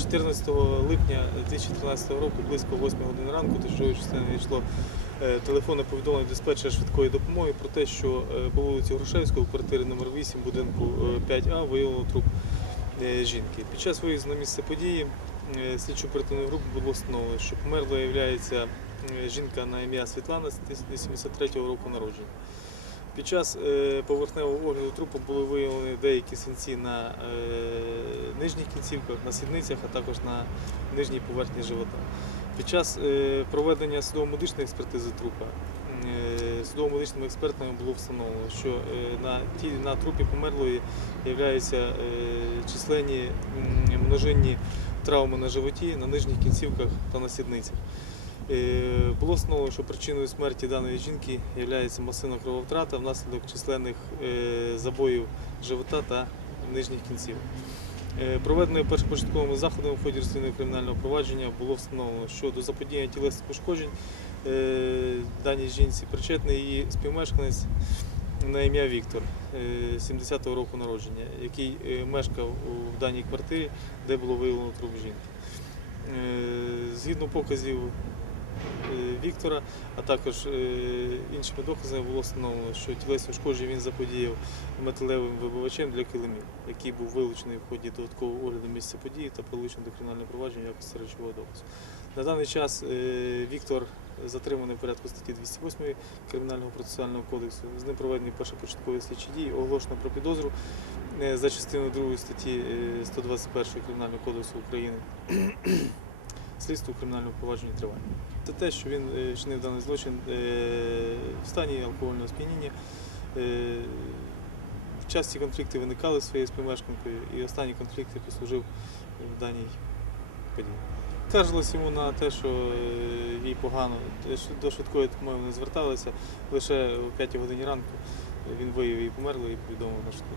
14 липня 2013 року, близько 8 години ранку, до чого частини надійшло е, телефонне повідомлення диспетчера швидкої допомоги про те, що е, по вулиці Грушевського, в квартирі номер 8 будинку е, 5А виявлено труп е, жінки. Під час виїзду на місце події е, слідчо оперативної групи було встановлено, що померлою є жінка на ім'я Світлана з 1973 року народження. Під час е, поверхневого огляду трупу були виявлені деякі синці на е, нижніх кінцівках, на сідницях, а також на нижній поверхні живота. Під час е, проведення судово-медичної експертизи трупа судово-медичними експертами було встановлено, що на, на трупі померлої являються численні множинні травми на животі, на нижніх кінцівках та на сідницях. Е, Було встановлено, що причиною смерті даної жінки є масивна крововтрата внаслідок численних е, забоїв живота та нижніх кінців. Е, Проведеною першопочатковими заходами в ході розслідування кримінального провадження було встановлено, що до заподіяння тілесних пошкоджень даній жінці причетний її співмешканець на ім'я Віктор, е, 70-го року народження, який мешкав у даній квартирі, де було виявлено труп жінки. Згідно показів Віктора, а також е, іншими доказами було встановлено, що тілесні ушкодження він заподіяв металевим вибивачем для килимів, який був вилучений в ході додаткового огляду місця події та прилучений до кримінального провадження якості речового доказу. На даний час е, Віктор затриманий в порядку статті 208 Кримінального процесуального кодексу. З ним проведені першопочаткові слідчі дії, оголошено про підозру е, за частиною 2 статті е, 121 Кримінального кодексу України. Слідство у кримінальному провадженні триває. Це те, що він е, чинив даний злочин е, в стані алкогольного сп'яніння. Е, Часті конфлікти виникали своєю співмешканкою, і останній конфлікт який послужив в даній події. Скаржилась йому на те, що їй погано, до швидкої допомоги не зверталися. Лише о 5 годині ранку він виявив її померлою і повідомив на швидку.